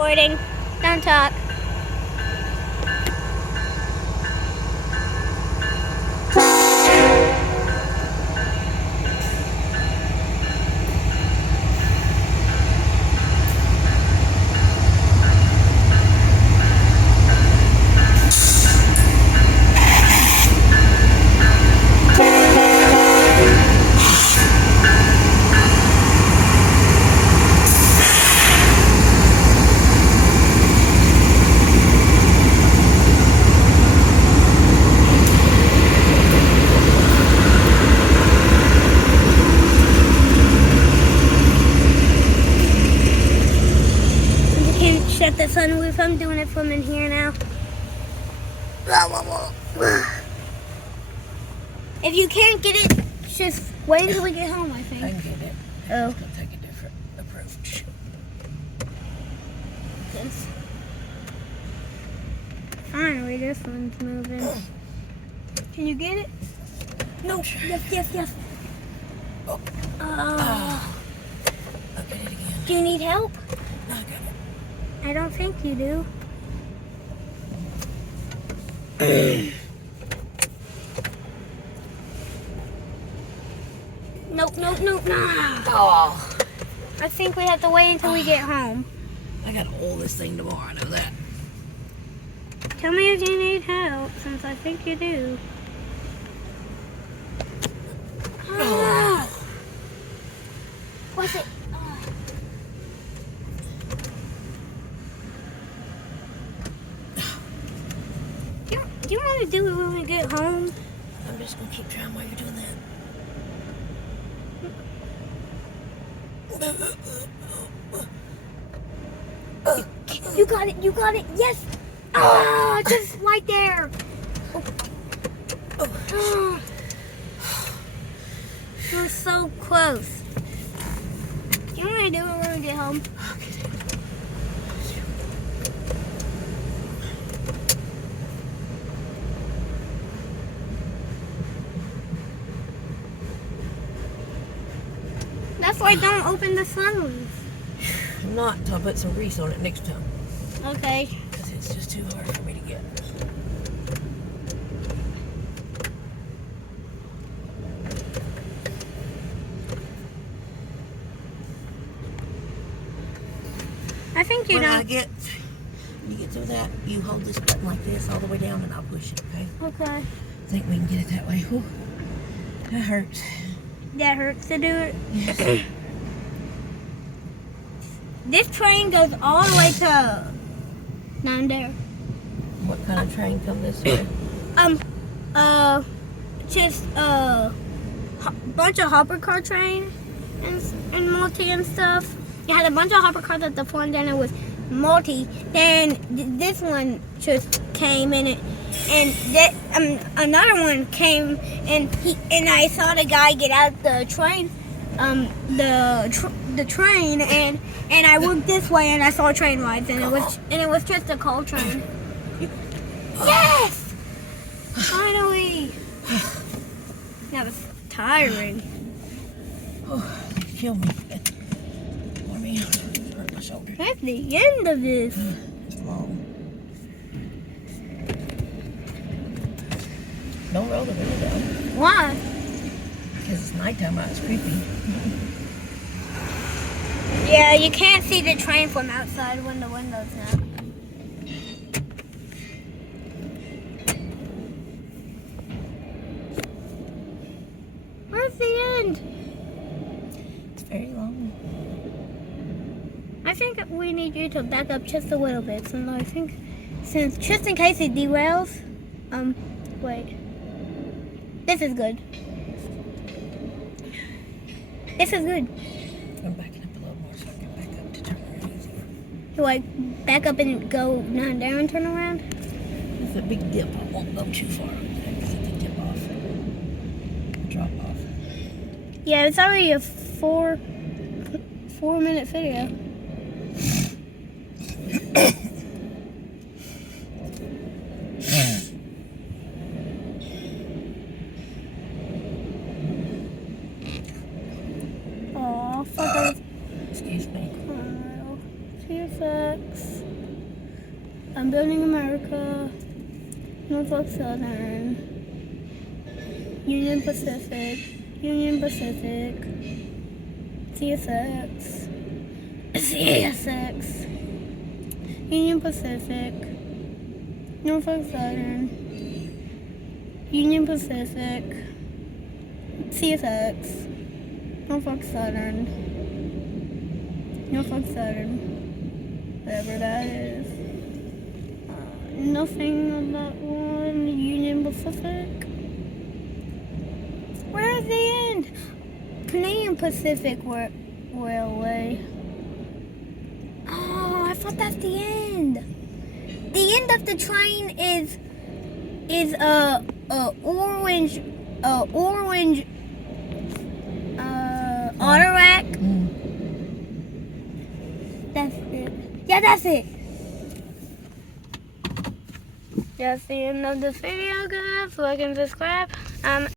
Recording. Don't talk. Shut the sunroof. I'm doing it from in here now. If you can't get it, just wait until we get home, I think. I can get it. Oh. It's going to take a different approach. Yes. Finally, this one's moving. Can you get it? No. Yes. Oh. I'll get it again. Do you need help? No, I got it. I don't think you do. Nope. Oh. I think we have to wait until we get home. I got to haul this thing tomorrow, I know that. Tell me if you need help, since I think you do. What's it? Do you want to do it when we get home? I'm just going to keep trying while you're doing that. You got it, yes! Just right there! You're so close. Do you want to do it when we get home? That's why don't open the sunroof. I'm not until I put some grease on it next time. Okay. Because it's just too hard for me to get. I think you don't. When you get through that, you hold this button like this all the way down and I'll push it, okay? Okay. I think we can get it that way. Whew. That hurts. That hurts to do it? Yes. This train goes all the way to down there. What kind of train come this way? Just bunch of hopper car train and multi and stuff. You had a bunch of hopper cars at the front, then it was multi. Then this one just came in it, and that another one came, and I saw the guy get out the train, the train, and I looked this way and I saw train lights, and it was just a coal train. Yes! Finally! That was tiring. Oh, kill me. Let me hurt my shoulder. That's the end of this. It's long. Don't roll the window down. Why? Because it's nighttime out. It's creepy. Yeah, you can't see the train from outside when the window's down. Where's the end? It's very long. I think we need you to back up just a little bit, since just in case it derails. Wait. This is good. This is good. I'm backing up a little more so I can back up to turn around easier. You like back up and go down there and turn around? It's a big dip. I won't go too far because it's a dip off. Drop off. Yeah, it's already a 4-minute video. Aw, fuck. Excuse me. T6. Building America, Norfolk Southern, Union Pacific, CSX, Union Pacific, Norfolk Southern, Union Pacific, CSX, Norfolk Southern, whatever that is. Nothing on that one. Union Pacific. Where's the end? Canadian Pacific Railway. Oh, I thought that's the end. The end of the train is orange Autorack. That's it. Yeah, that's it. That's the end of this video, guys. Like and subscribe.